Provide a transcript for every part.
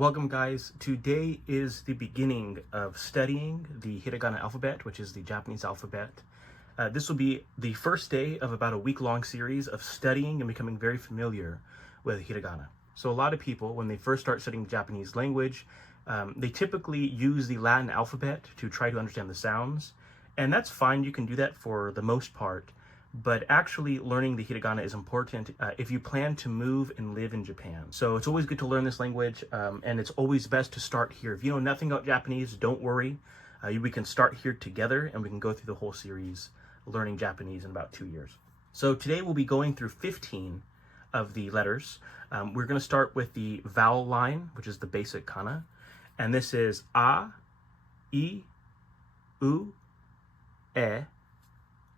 Welcome guys. Today is the beginning of studying the Hiragana alphabet, which is the Japanese alphabet. This will be the first day of about a week-long series of studying and becoming very familiar with Hiragana. So a lot of people, when they first start studying the Japanese language, they typically use the Latin alphabet to try to understand the sounds. And that's fine, you can do that for the most part. But actually learning the Hiragana is important if you plan to move and live in Japan. So it's always good to learn this language, and it's always best to start here. If you know nothing about Japanese, don't worry. We can start here together and we can go through the whole series learning Japanese in about 2 years. So today we'll be going through 15 of the letters. We're going to start with the vowel line, which is the basic kana. And this is A, I, U, E,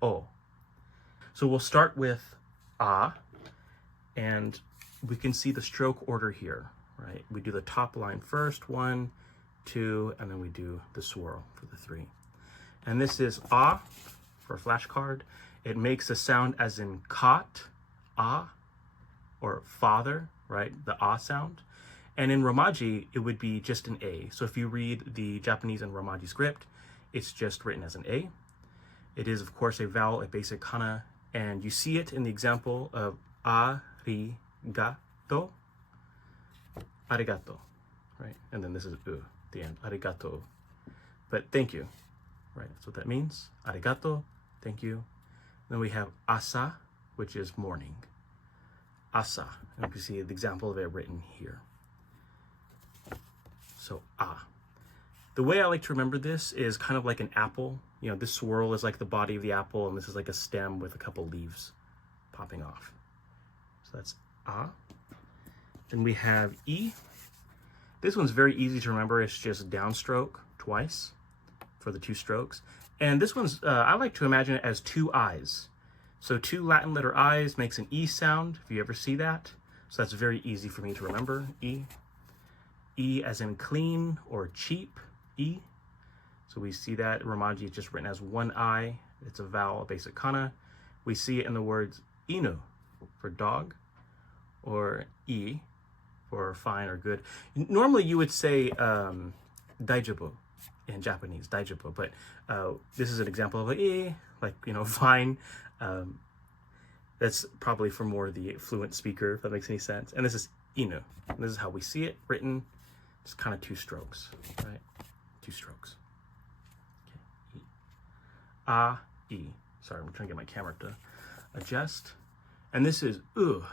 O. So we'll start with A, and we can see the stroke order here, right? We do the top line first, 1, 2, and then we do the swirl for the 3. And this is A for flashcard. It makes a sound as in cot, A, or father, right? The A sound. And in Romaji, it would be just an A. So if you read the Japanese and Romaji script, it's just written as an A. It is, of course, a vowel, a basic kana. And you see it in the example of arigato, arigato, right? And then this is u, the end, arigato. But thank you, right? That's what that means. Arigato, thank you. Then we have asa, which is morning. Asa, and you can see the example of it written here. So a. The way I like to remember this is kind of like an apple. You know, this swirl is like the body of the apple, and this is like a stem with a couple leaves popping off. So that's A. Then we have I. This one's very easy to remember. It's just downstroke twice for the 2 strokes. And this one's, I like to imagine it as 2 eyes. So 2 Latin letter I's makes an E sound, if you ever see that. So that's very easy for me to remember, E. E as in clean or cheap, E. So we see that Romaji is just written as 1 I. It's a vowel, a basic kana. We see it in the words inu for dog, or I for fine or good. Normally you would say daijobu in Japanese, daijobu, but this is an example of I, like, you know, fine. That's probably for more the fluent speaker, if that makes any sense. And this is inu. And this is how we see it written. It's kind of 2 strokes, right? 2 strokes. A, I. Sorry, I'm trying to get my camera to adjust. And this is U.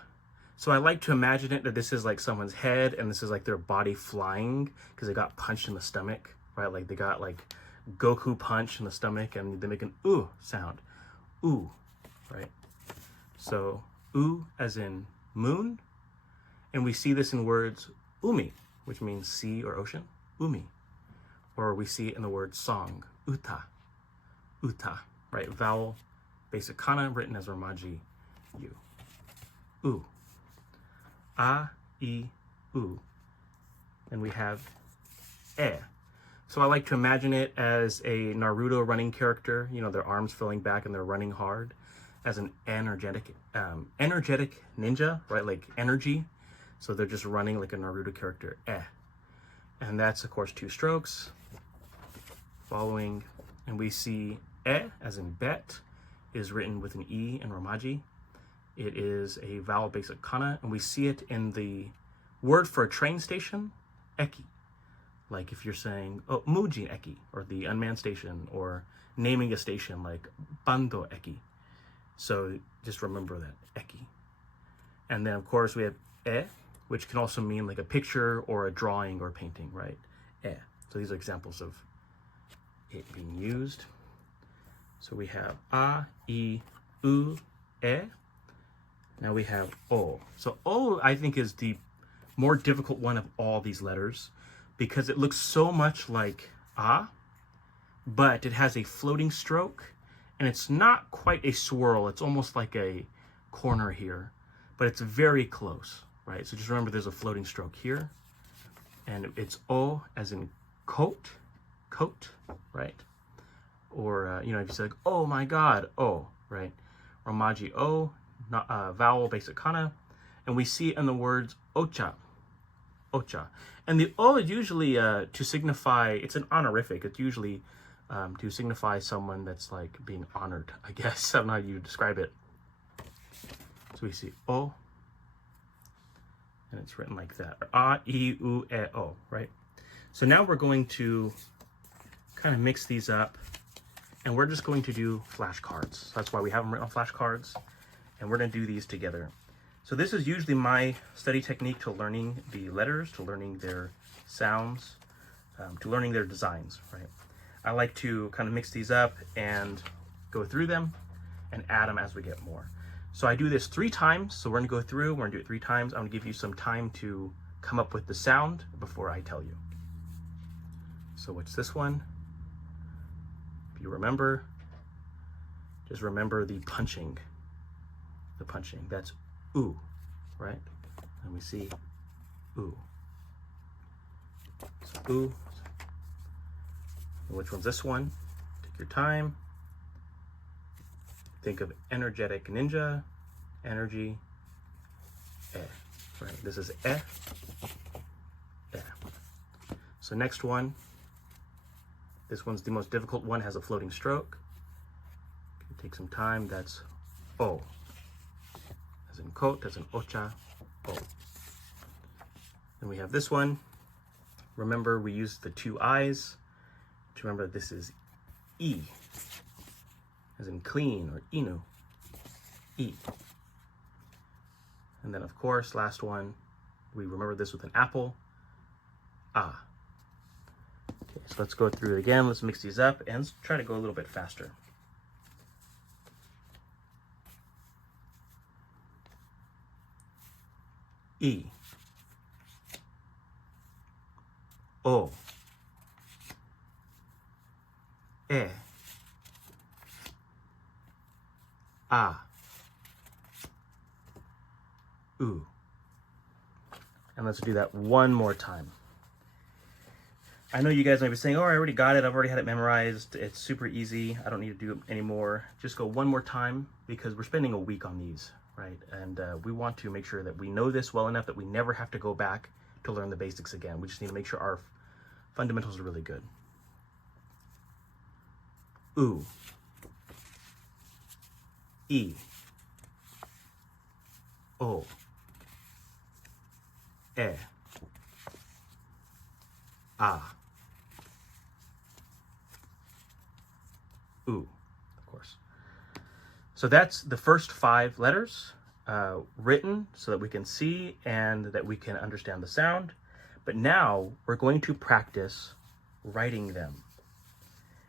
So I like to imagine it that this is like someone's head and this is like their body flying because they got punched in the stomach, right? Like they got like Goku punch in the stomach and they make an U sound. U, right? So U as in moon. And we see this in words umi, which means sea or ocean, umi. Or we see it in the word song, uta. Uta, right? Vowel, basic kana, written as Romaji, U. U. A, I, U. And we have E. So I like to imagine it as a Naruto running character, you know, their arms filling back and they're running hard, as an energetic ninja, right? Like energy. So they're just running like a Naruto character, E. And that's, of course, 2 strokes. Following, and we see E, as in bet, is written with an E in Romaji. It is a vowel basic kana, and we see it in the word for a train station, eki. Like if you're saying, oh, Muji eki, or the unmanned station, or naming a station like Bando eki. So just remember that, eki. And then, of course, we have E, which can also mean like a picture or a drawing or painting, right? E. So these are examples of it being used. So we have A, I, U, E. Now we have O. So O, I think, is the more difficult one of all these letters because it looks so much like A, but it has a floating stroke and it's not quite a swirl. It's almost like a corner here, but it's very close, right? So just remember there's a floating stroke here, and it's O as in coat, right? Or, you know, if you say like, oh my God, O, right? Romaji O, vowel basic kana. And we see it in the words ocha, ocha. And the o is usually to signify, it's an honorific. It's usually to signify someone that's like being honored, I guess. I don't know how you describe it. So we see o, and it's written like that. A, I, U, E, O, right? So now we're going to kind of mix these up, and we're just going to do flashcards. That's why we have them written on flashcards, and we're going to do these together. So this is usually my study technique to learning the letters, to learning their sounds, to learning their designs, right? I like to kind of mix these up and go through them and add them as we get more. So I do this 3 times. So we're gonna go through, we're gonna do it 3 times. I'm gonna give you some time to come up with the sound before I tell you. So what's this one? If you remember, just remember the punching. The punching, that's oo, right? And we see oo. So oo. And which one's this one? Take your time. Think of energetic ninja, energy, right? This is eh. So next one, this one's the most difficult one, has a floating stroke. Take some time, that's o. As in coat, as in ocha, o. Then we have this one. Remember, we use the 2 I's. To remember, this is e. As in clean, or inu, e. And then of course, last one, we remember this with an apple, ah. Okay, so let's go through it again. Let's mix these up and let's try to go a little bit faster. E, o, e, ah, oo. And let's do that one more time. I know you guys might be saying, oh, I already got it. I've already had it memorized. It's super easy. I don't need to do it anymore. Just go one more time because we're spending a week on these, right? And we want to make sure that we know this well enough that we never have to go back to learn the basics again. We just need to make sure our fundamentals are really good. Oo. E, o, e, ah, oo, of course. So that's the first 5 letters written so that we can see and that we can understand the sound. But now we're going to practice writing them.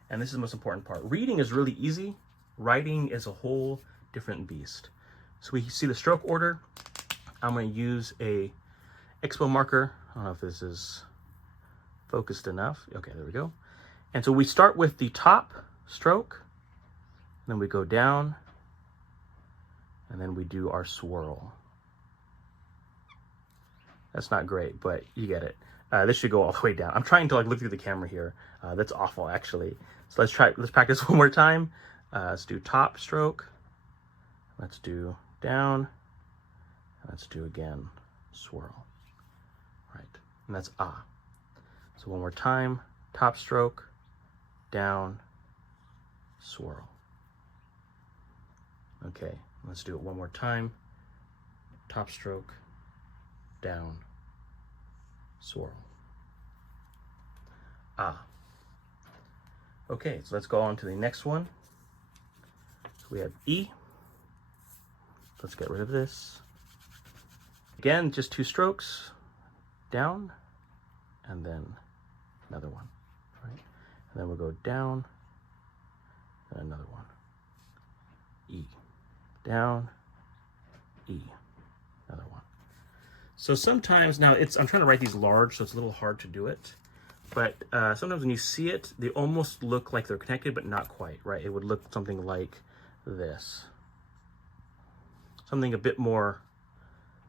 And this is the most important part. Reading is really easy. Writing is a whole different beast. So we see the stroke order. I'm going to use a expo marker. I don't know if this is focused enough. Okay, there we go. And so we start with the top stroke, then we go down, and then we do our swirl. That's not great, but you get it. This should go all the way down. I'm trying to like look through the camera here. That's awful, actually. So let's practice one more time. Let's do top stroke. Let's do down. Let's do again swirl. Right, and that's ah. So one more time. Top stroke, down, swirl. Okay, let's do it one more time. Top stroke, down, swirl. Ah. Okay, so let's go on to the next one. So we have E. Let's get rid of this. Again, just 2 strokes, down, and then another one, right? And then we'll go down, and another one. E, down, E, another one. So sometimes, now I'm trying to write these large, so it's a little hard to do it. But sometimes when you see it, they almost look like they're connected, but not quite, right? It would look something like this. Something a bit more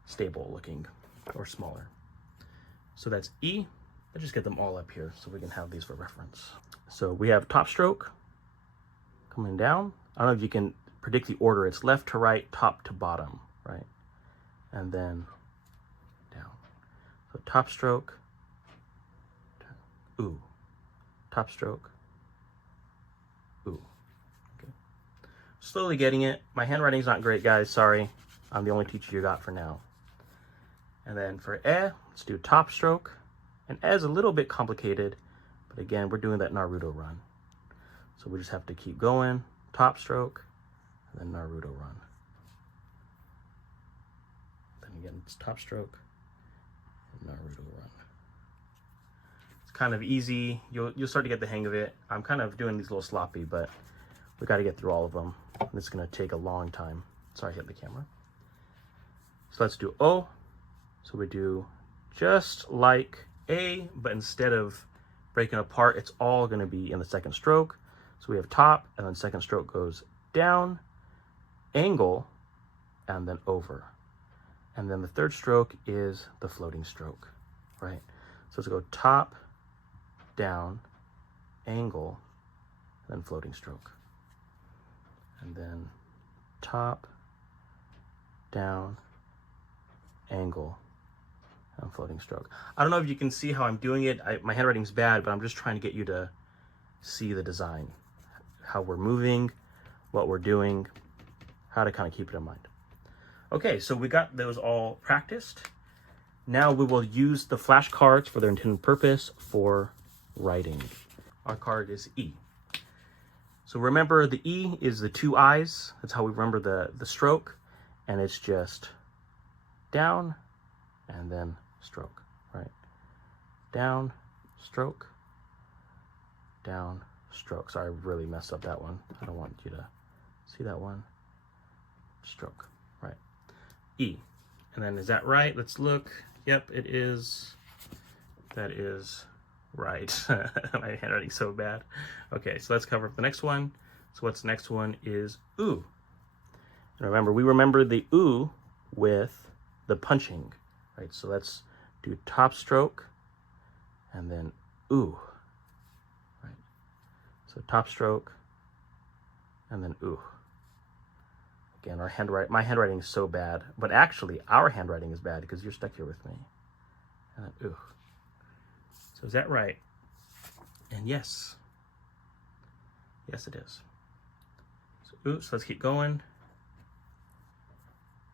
stable looking or smaller. So that's E. Let's just get them all up here so we can have these for reference. So we have top stroke coming down. I don't know if you can predict the order. It's left to right, top to bottom, right? And then down. So top stroke, ooh, top stroke, ooh. Okay. Slowly getting it. My handwriting's not great, guys. Sorry. I'm the only teacher you got for now. And then for let's do top stroke. And is a little bit complicated, but again, we're doing that Naruto run. So we just have to keep going. Top stroke, and then Naruto run. Then again, it's top stroke, and Naruto run. It's kind of easy. You'll start to get the hang of it. I'm kind of doing these a little sloppy, but we got to get through all of them. It's going to take a long time. Sorry, I hit the camera. So let's do O. So we do just like A, but instead of breaking apart, it's all going to be in the second stroke. So we have top, and then second stroke goes down, angle, and then over. And then the third stroke is the floating stroke, right? So let's go top, down, angle, and then floating stroke. And then top, down, angle, and floating stroke. I don't know if you can see how I'm doing it. My handwriting's bad, but I'm just trying to get you to see the design, how we're moving, what we're doing, how to kind of keep it in mind. Okay, so we got those all practiced. Now we will use the flashcards for their intended purpose for writing. Our card is E. So remember, the E is the two eyes. That's how we remember the stroke. And it's just down and then stroke, right? Down, stroke, down, stroke. Sorry, I really messed up that one. I don't want you to see that one. Stroke, right? E. And then is that right? Let's look. Yep, it is. That is right. My handwriting's so bad. Okay, so let's cover up the next one. So what's the next one is ooh. And remember, we remember the ooh with the punching, right? So let's do top stroke and then ooh, right? So top stroke and then ooh. Again, my handwriting is so bad, but actually our handwriting is bad because you're stuck here with me. And then ooh. So is that right? And yes. Yes, it is. So ooh, so let's keep going.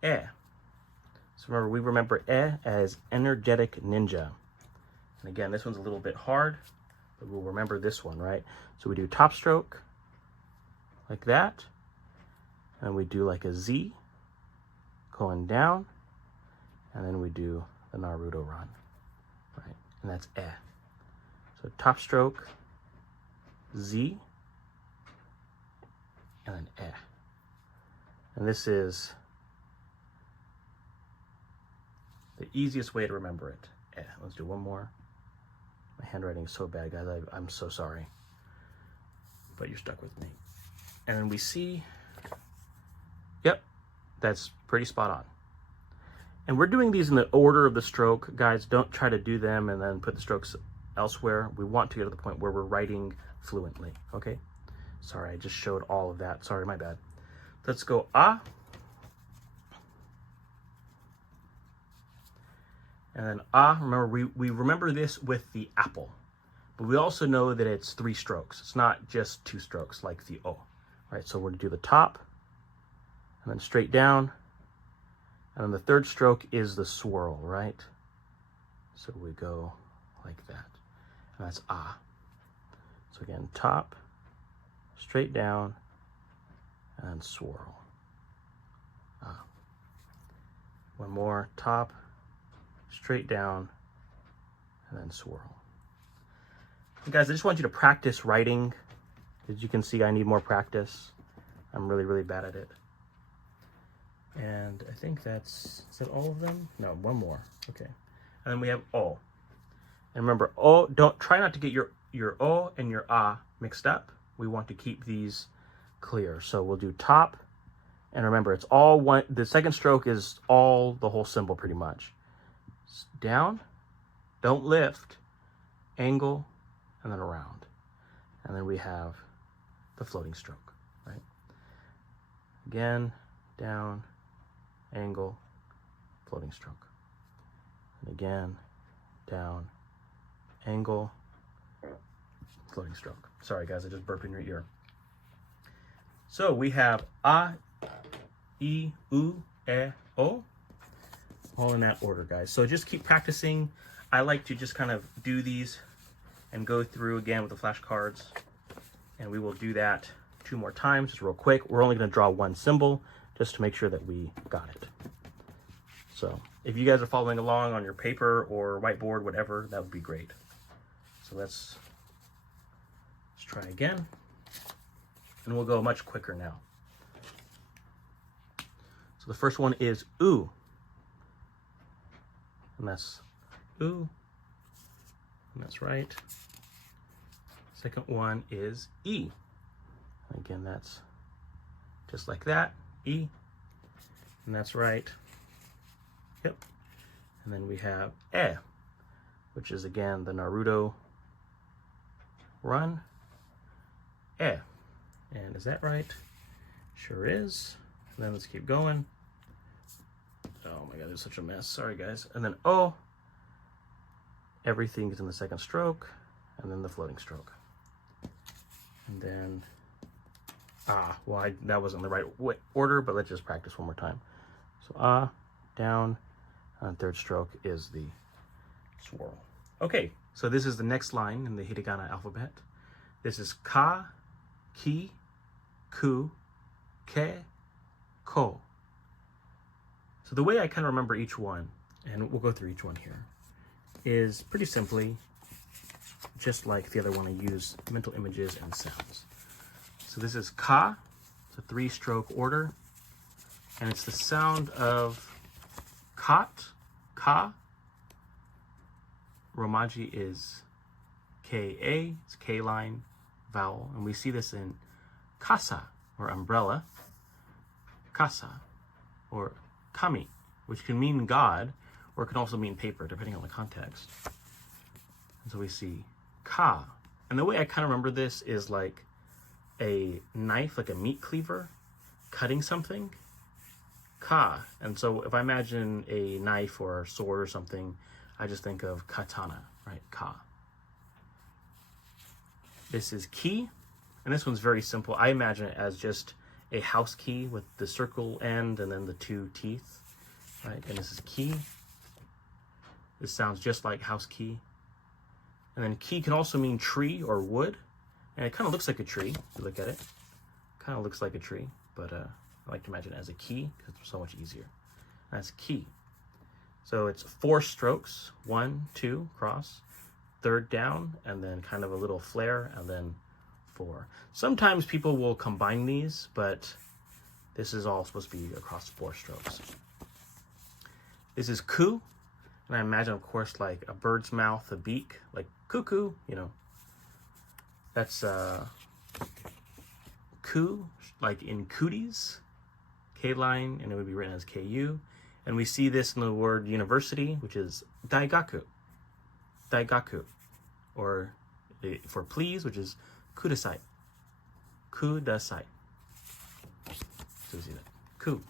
Eh. So remember, we remember as energetic ninja. And again, this one's a little bit hard, but we'll remember this one, right? So we do top stroke like that. And we do like a Z going down. And then we do the Naruto run, right? And that's eh. So top stroke, Z, and then eh. And this is the easiest way to remember it. Eh. Let's do one more. My handwriting is so bad, guys. I'm so sorry. But you're stuck with me. And then we see, yep, that's pretty spot on. And we're doing these in the order of the stroke. Guys, don't try to do them and then put the strokes elsewhere. We want to get to the point where we're writing fluently, okay? Sorry, I just showed all of that. Sorry, my bad. Let's go ah. And then ah, remember, we remember this with the apple. But we also know that it's 3 strokes. It's not just 2 strokes like the O. Right, so we're gonna do the top, and then straight down, and then the third stroke is the swirl, right? So we go like that, and that's ah. So again, top, straight down, and swirl. Ah. One more, top, straight down, and then swirl. And guys, I just want you to practice writing. As you can see, I need more practice. I'm really, really bad at it. And I think is that all of them? No, one more. Okay. And then we have O. And remember, O, try not to get your O and your ah mixed up. We want to keep these clear. So we'll do top. And remember, it's all one. The second stroke is all the whole symbol pretty much. Down, don't lift, angle, and then around. And then we have the floating stroke, right? Again, down, angle, floating stroke. And again, down, angle, floating stroke. Sorry guys, I just burped in your ear. So we have a, I, u, e, o, all in that order, guys. So just keep practicing. I like to just kind of do these and go through again with the flashcards, and we will do that 2 more times, just real quick. We're only going to draw 1 symbol just to make sure that we got it. So if you guys are following along on your paper or whiteboard, whatever, that would be great. So let's try again, and we'll go much quicker now. So the first one is U, and that's U, and that's right. Second one is E. Again, that's just like that, E, and that's right. Yep. And then we have E, which is again the Naruto run. E. And is that right? Sure is. And then let's keep going. Oh my god, there's such a mess. Sorry guys. And then O. Everything is in the second stroke, and then the floating stroke. And then well, that wasn't the right order, but let's just practice 1 more time. So down, and third stroke is the swirl. Okay, so this is the next line in the Hiragana alphabet. This is ka, ki, ku, ke, ko. So the way I kind of remember each one, and we'll go through each one here, is pretty simply just like the other one. I use mental images and sounds. So this is ka, it's a 3-stroke order, and it's the sound of kat, ka. Romaji is K-A, it's K-line vowel, and we see this in casa, or umbrella, casa, or kami, which can mean God, or it can also mean paper, depending on the context. And so we see ka. And the way I kind of remember this is like a knife, like a meat cleaver, cutting something. Ka. And so if I imagine a knife or a sword or something, I just think of katana, right? Ka. This is ki, and this one's very simple. I imagine it as just a house key with the circle end and then the 2 teeth, right? And this is ki. This sounds just like house key. And then ki can also mean tree or wood, and it kind of looks like a tree if you look at it. Kind of looks like a tree, but I like to imagine it as a key because it's so much easier. That's ki. So it's 4 strokes, 1, 2, cross, third down, and then kind of a little flare, and then 4. Sometimes people will combine these, but this is all supposed to be across 4 strokes. This is ku, and I imagine, of course, like a bird's mouth, a beak, like cuckoo, you know. That's ku, like in cooties, K-line, and it would be written as K-U. And we see this in the word university, which is daigaku, daigaku, or for please, which is kudasai, kudasai. So we see that, ku.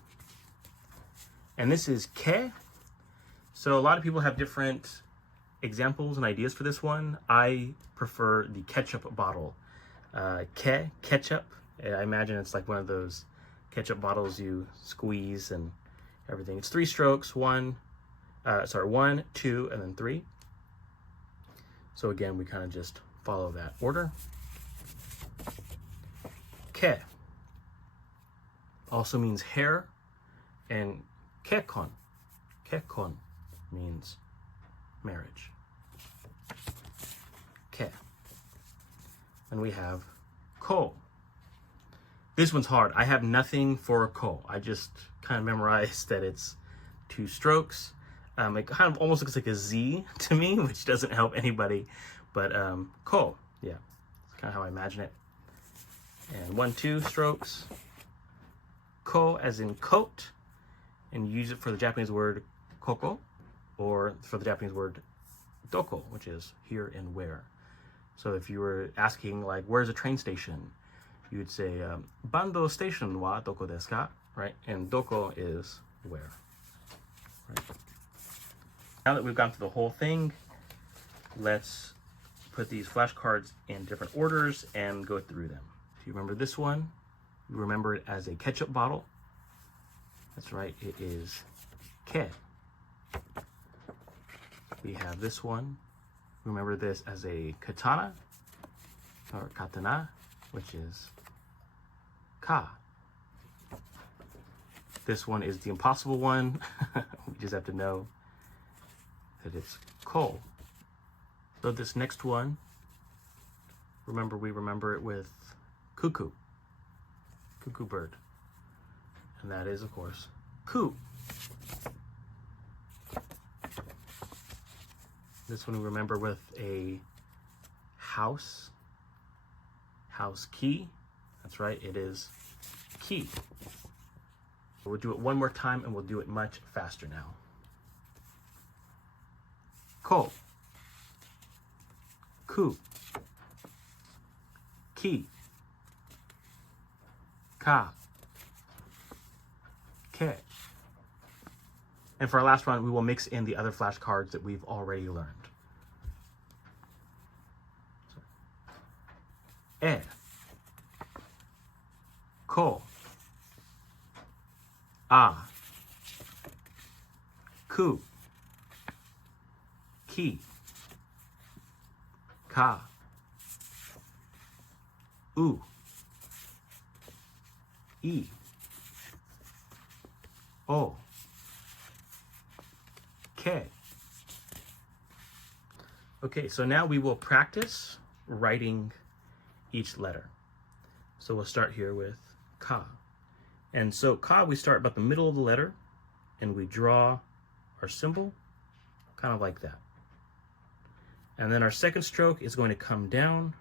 And this is ke. So a lot of people have different examples and ideas for this one. I prefer the ketchup bottle. Ke, ketchup. I imagine it's like one of those ketchup bottles you squeeze and everything. It's 3 strokes, 1, 2, and then 3. So again, we kind of just follow that order. Ke also means hair, and kekon means marriage. Ke. And we have ko. This one's hard. I have nothing for ko. I just kind of memorized that it's 2 strokes. It kind of almost looks like a Z to me, which doesn't help anybody. But ko, yeah, it's kind of how I imagine it. And 1, 2 strokes. Ko as in coat, and you use it for the Japanese word koko, or for the Japanese word doko, which is here and where. So if you were asking, like, where's a train station? You would say, Bando station wa doko desu ka? Right? And doko is where. Right? Now that we've gone through the whole thing, let's put these flashcards in different orders and go through them. If you remember this one, you remember it as a ketchup bottle. That's right, it is ke. We have this one. Remember this as a katana or katana, which is ka. This one is the impossible one. We just have to know that it's ko. So this next one, remember we remember it with cuckoo, cuckoo bird. And that is, of course, ku. This one we remember with a house, house key. That's right, it is key. We'll do it one more time and we'll do it much faster now. Ko, ku, ki, ka, ke. And for our last one, we will mix in the other flashcards that we've already learned. E, ko, a, ku, ki, ka, u, i, o, ke. Okay, so now we will practice writing each letter. So we'll start here with ka. And so ka, we start about the middle of the letter and we draw our symbol kind of like that. And then our second stroke is going to come down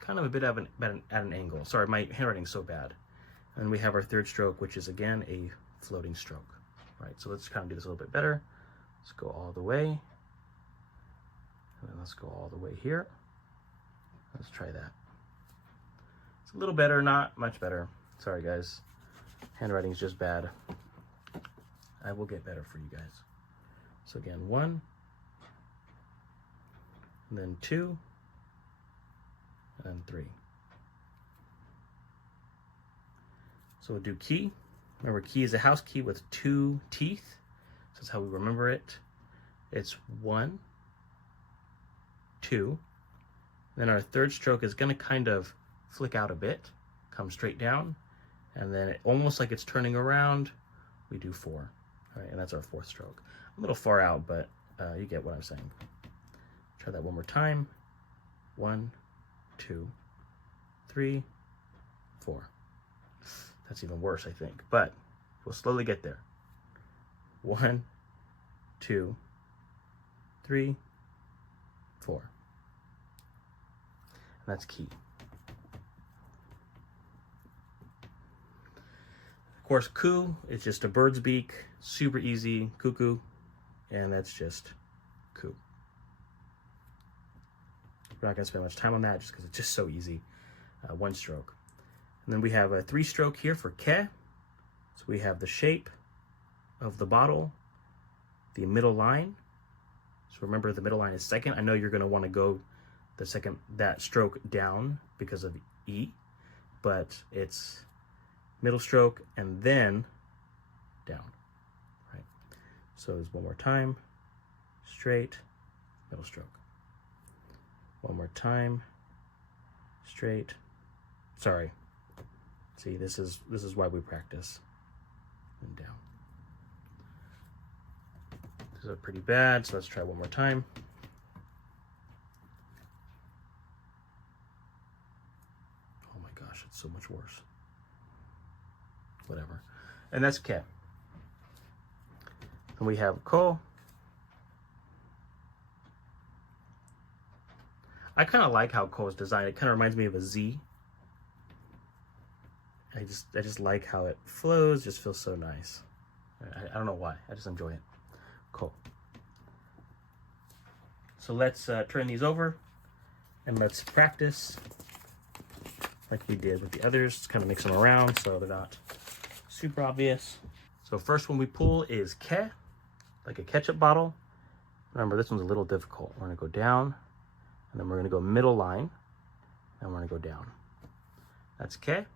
kind of a bit at an angle. Sorry, my handwriting's so bad. And we have our third stroke, which is again a floating stroke. Right, so let's kind of do this a little bit better. Let's go all the way. And then let's go all the way here. Let's try that. It's a little better, not much better. Sorry guys, handwriting's just bad. I will get better for you guys. So again, 1, and then 2, and then 3. So we'll do key. Remember, key is a house key with 2 teeth. So that's how we remember it. It's 1, 2. Then our third stroke is going to kind of flick out a bit, come straight down, and then almost like it's turning around, we do 4. All right, and that's our fourth stroke. A little far out, but you get what I'm saying. Try that one more time. 1, 2, 3, 4. That's even worse, I think, but we'll slowly get there. 1, 2, 3, 4. And that's key. Of course, ku is just a bird's beak, super easy, cuckoo, and that's just ku. We're not going to spend much time on that just because it's just so easy. 1 stroke. And then we have a 3 stroke here for ke. So we have the shape of the bottle, the middle line. So remember, the middle line is second. I know you're going to want to go that stroke down because of E, but it's middle stroke and then down, right? So it's one more time, straight, middle stroke. One more time, straight. Sorry. See, this is why we practice. And down. These are pretty bad, so let's try one more time. Oh my gosh, it's so much worse. Whatever. And that's ke. And we have ko. I kind of like how ko is designed. It kind of reminds me of a Z. I just like how it flows. Just feels so nice. I don't know why. I just enjoy it. Ko. So let's turn these over and let's practice like we did with the others. Just kind of mix them around so they're not super obvious. So first one we pull is ke, like a ketchup bottle. Remember, this one's a little difficult. We're gonna go down, and then we're gonna go middle line, and we're gonna go down. That's ke. Let's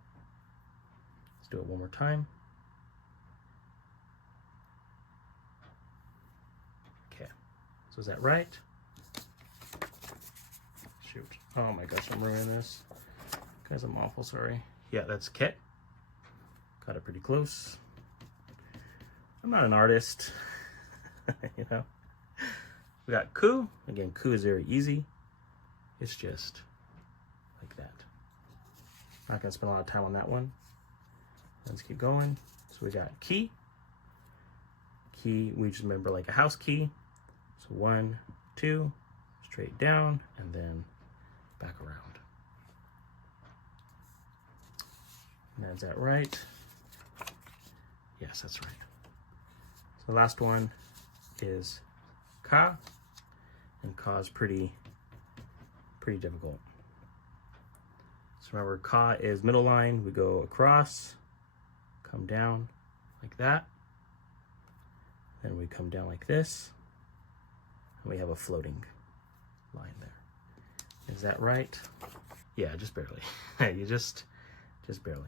do it one more time. Okay, so is that right? Shoot, oh my gosh, I'm ruining this. Guys, I'm awful sorry. Yeah, that's ke. Got it pretty close. I'm not an artist, you know. We got ku. Again, ku is very easy. It's just like that. Not gonna spend a lot of time on that one. Let's keep going. So we got ki. Key, we just remember like a house key. So 1, 2, straight down, and then back around. And is that right? Yes, that's right. So the last one is ka, and ka is pretty difficult. So remember, ka is middle line. We go across, come down like that. Then we come down like this, and we have a floating line there. Is that right? Yeah, just barely. You just barely.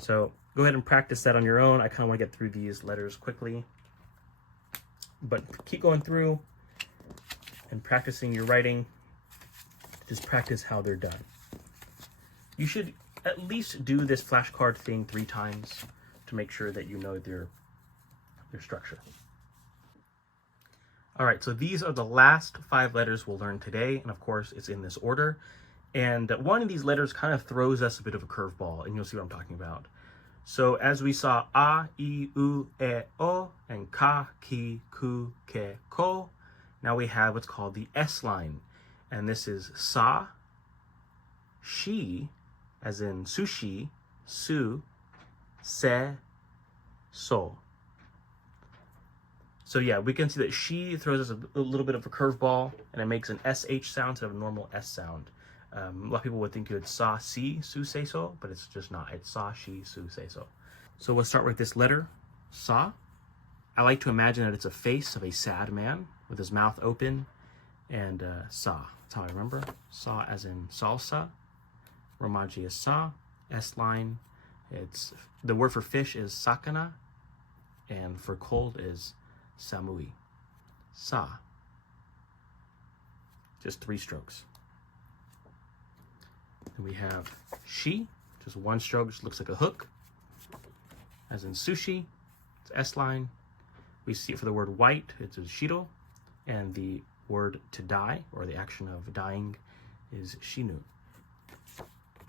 So go ahead and practice that on your own. I kind of want to get through these letters quickly, but keep going through and practicing your writing. Just practice how they're done. You should at least do this flashcard thing 3 times to make sure that you know their structure. All right, so these are the last 5 letters we'll learn today, and of course it's in this order. And one of these letters kind of throws us a bit of a curveball, and you'll see what I'm talking about. So as we saw a, I, U, E, O, and ka, ki, ku, ke, ko, now we have what's called the S line. And this is sa, shi, as in sushi, su, se, so. So yeah, we can see that she throws us a little bit of a curveball, and it makes an SH sound instead of a normal S sound. A lot of people would think it's sa, si, su, se, so, but it's just not. It's sa, shi, su, se, so. So let's start with this letter, sa. I like to imagine that it's a face of a sad man with his mouth open, and sa. That's how I remember. Sa as in salsa. Romaji is sa. S line. It's the word for fish is sakana, and for cold is samui. Sa. Just 3 strokes. And we have shi, just 1 stroke, just looks like a hook. As in sushi, it's S line. We see it for the word white, it's a shiro, and the word to die, or the action of dying, is shinu.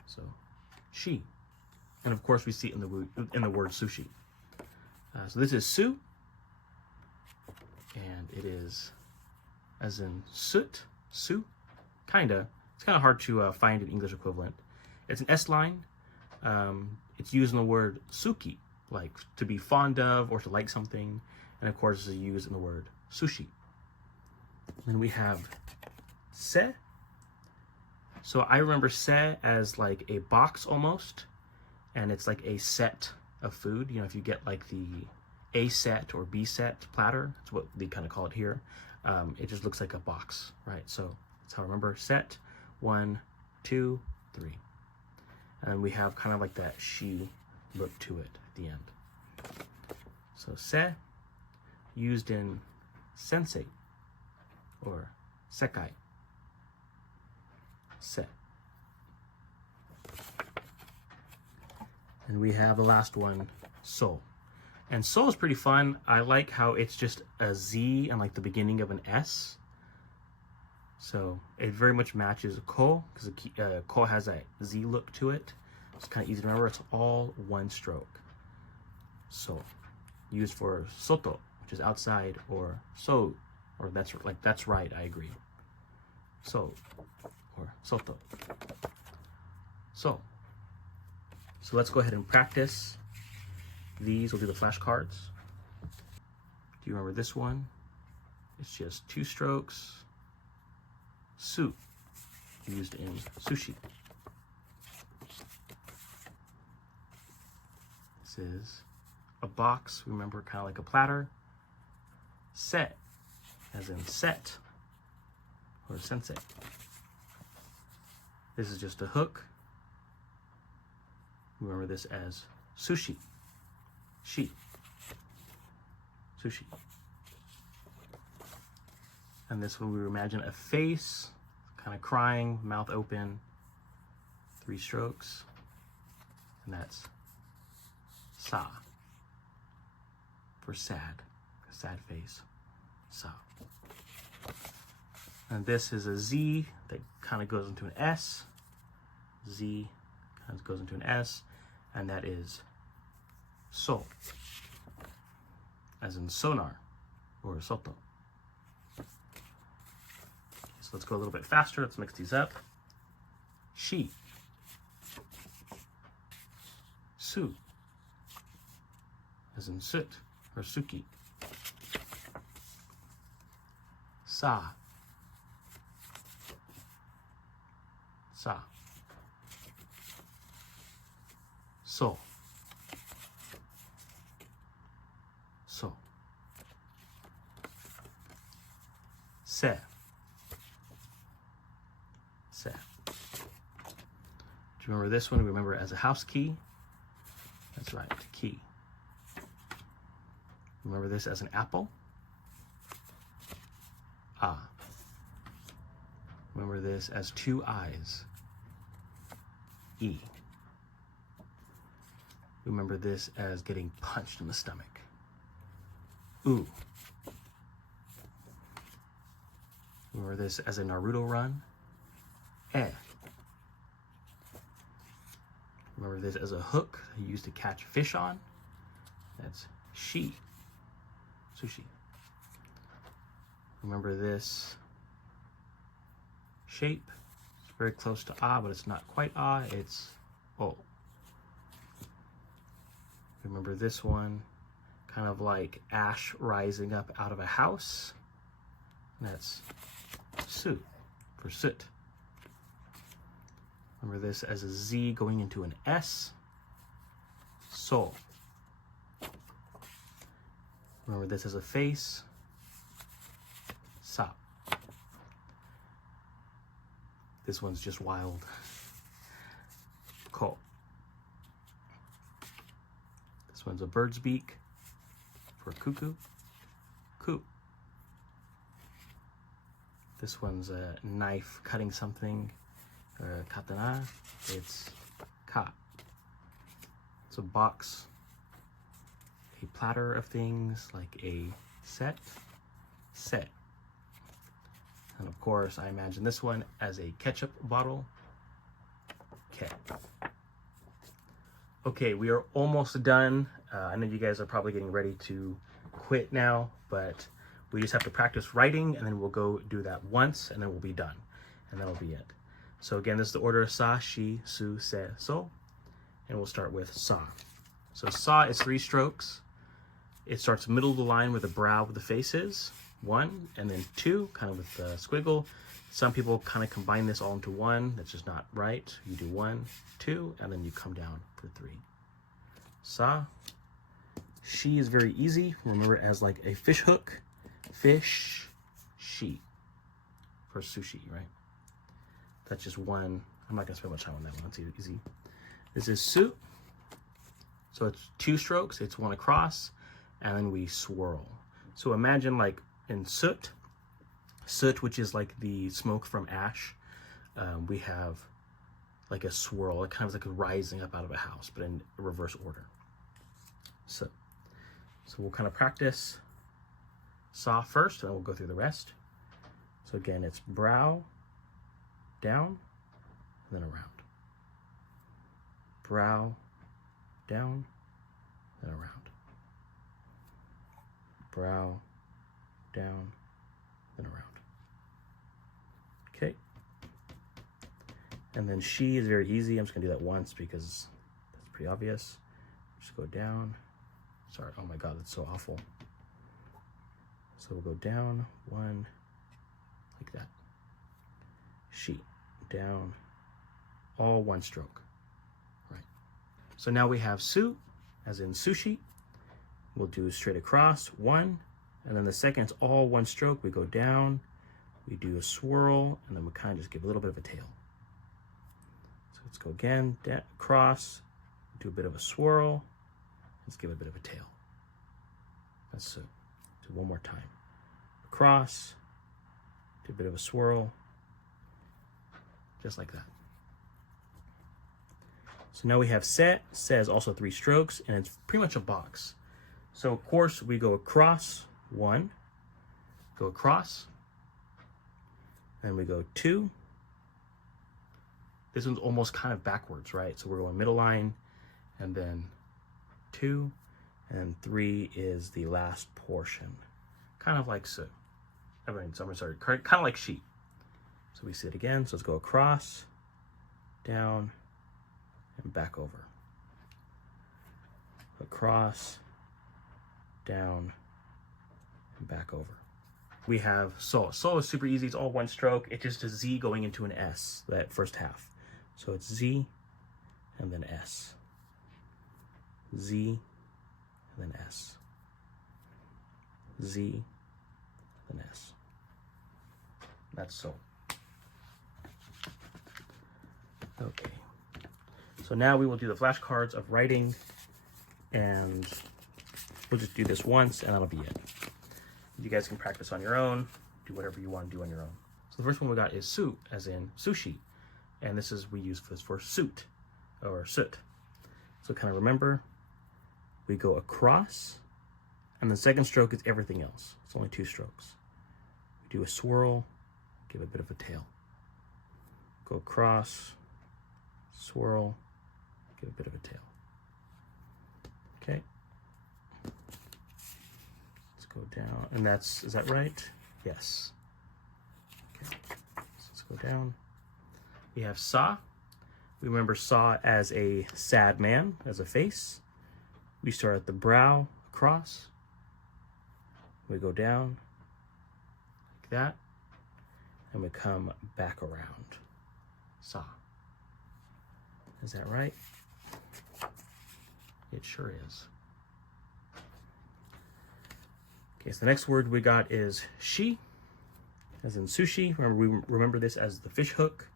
So, shi. And of course we see it in the word sushi. So this is su, and it is as in soot, su, kinda. It's kind of hard to find an English equivalent. It's an S line. It's used in the word suki, like to be fond of or to like something. And of course, it's used in the word sushi. Then we have se. So I remember se as like a box almost, and it's like a set of food. You know, if you get like the A set or B set platter, that's what they kind of call it here. It just looks like a box, right? So that's how I remember set. 1, 2, 3. And then we have kind of like that shi look to it at the end. So se, used in sensei or sekai. Se. And we have the last one, so. And so is pretty fun. I like how it's just a Z and like the beginning of an S. So it very much matches ko, because ko has that Z look to it. It's kind of easy to remember. It's all 1 stroke. So, used for soto, which is outside, or so, or that's right, I agree. So, or soto. So let's go ahead and practice these. We'll do the flashcards. Do you remember this one? It's just 2 strokes. Su, used in sushi. This is a box, remember, kind of like a platter. Set, as in set or sensei. This is just a hook. Remember this as sushi. Shi. Sushi. And this one we imagine a face, kind of crying, mouth open, 3 strokes. And that's sa. For sad. A sad face. Sa. And this is a Z that kind of goes into an S. Z kind of goes into an S. And that is so. As in sonar or soto. So let's go a little bit faster. Let's mix these up. Shi. Su. As in soot or suki. Sa. Sa. So. So. Se. Se. Do you remember this one? Remember it as a house key? That's right, key. Remember this as an apple? Ah. Remember this as 2 eyes? E. Remember this as getting punched in the stomach? U. Remember this as a Naruto run? E. Remember this as a hook you used to catch fish on? That's shi. Sushi. Remember this shape? It's very close to ah, but it's not quite ah, it's o. Remember this one? Kind of like ash rising up out of a house. That's su, for soot. Remember this as a Z going into an S. So. Remember this as a face. Sa. This one's just wild. Ko. This one's a bird's beak for cuckoo. Ku. This one's a knife cutting something. Katana, it's ka. It's a box, a platter of things, like a set. And of course, I imagine this one as a ketchup bottle. Ke. Okay, we are almost done. I know you guys are probably getting ready to quit now, but we just have to practice writing, and then we'll go do that once, and then we'll be done. And that'll be it. So again, this is the order: sa, shi, su, se, so. And we'll start with sa. So sa is 3 strokes. It starts middle of the line where the brow of the face is, 1, and then 2, kind of with the squiggle. Some people kind of combine this all into 1. That's just not right. You do 1, 2, and then you come down for 3. Sa. Shi is very easy. Remember it as like a fish hook. Fish, shi. For sushi, right? That's just 1. I'm not gonna spend much time on that one. That's easy. This is su. So it's 2 strokes. It's 1 across, and then we swirl. So imagine like in soot, which is like the smoke from ash. We have like a swirl. It kind of like a rising up out of a house, but in reverse order. So we'll kind of practice sa first, and then we'll go through the rest. So again, it's brow, down, and then around. Brow, down, then around. Brow, down, then around. Okay. And then shi is very easy. I'm just gonna do that once because that's pretty obvious. Just go down. Sorry, oh my God, that's so awful. So we'll go down, 1, like that. Shi, down, all 1 stroke, right? So now we have su, as in sushi. We'll do straight across, 1, And then the second is all one stroke. We go down, we do a swirl, and then we kind of just give a little bit of a tail. So let's go again, across, do a bit of a swirl, let's give it a bit of a tail. That's so. Do one more time. Across, do a bit of a swirl, just like that. So now we have set. Set is also 3 strokes, and it's pretty much a box. So of course we go across 1, go across, then we go 2. This one's almost kind of backwards, right? So we're going middle line, and then 2, and 3 is the last portion. Kind of like so. I'm sorry, kind of like sheet. So we see it again. So let's go across, down, and back over. Across, down, and back over. We have so. So is super easy. It's all one stroke. It's just a Z going into an S, that first half. So it's Z and then S. Z and then S. Z and S. That's so. Okay. So now we will do the flashcards of writing, and we'll just do this once and that'll be it. You guys can practice on your own, do whatever you want to do on your own. So the first one we got is su, as in sushi. And this is, we use this for suit or soot. So kind of remember, we go across, and the second stroke is everything else. It's only 2 strokes. We do a swirl, give a bit of a tail. Go across, swirl, give a bit of a tail. Okay. Let's go down, and is that right? Yes. Okay, so let's go down. We have sa. We remember sa as a sad man, as a face. We start at the brow, across. We go down, like that, and we come back around. Sa. Is that right? It sure is. Okay, so the next word we got is shi, as in sushi. Remember this as the fish hook,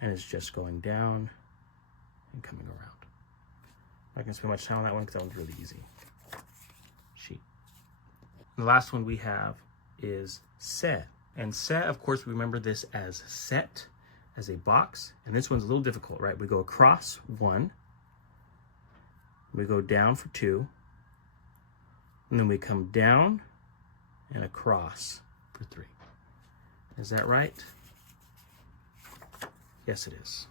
and it's just going down and coming around. I'm not going to spend much time on that one because that one's really easy. Shi. The last one we have is se. And se, of course, we remember this as set, as a box. And this one's a little difficult, right? We go across 1. We go down for 2. And then we come down and across for 3. Is that right? Yes, it is.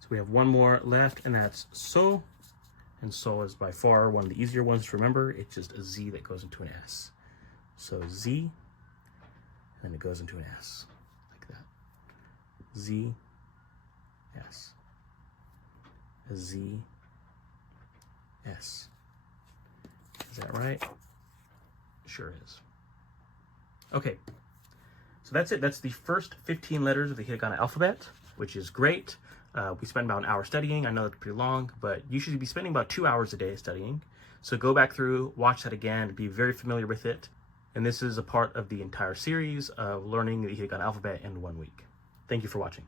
So we have one more left, and that's so. And so is by far one of the easier ones to remember. It's just a Z that goes into an S. So Z, and then it goes into an S, like that. Z, S. A Z, S. Is that right? Sure is. Okay, so that's it. That's the first 15 letters of the Hiragana alphabet, which is great. We spent about an hour studying. I know that's pretty long, but you should be spending about 2 hours a day studying. So go back through, watch that again, be very familiar with it. And this is a part of the entire series of learning the Hiragana alphabet in 1 week. Thank you for watching.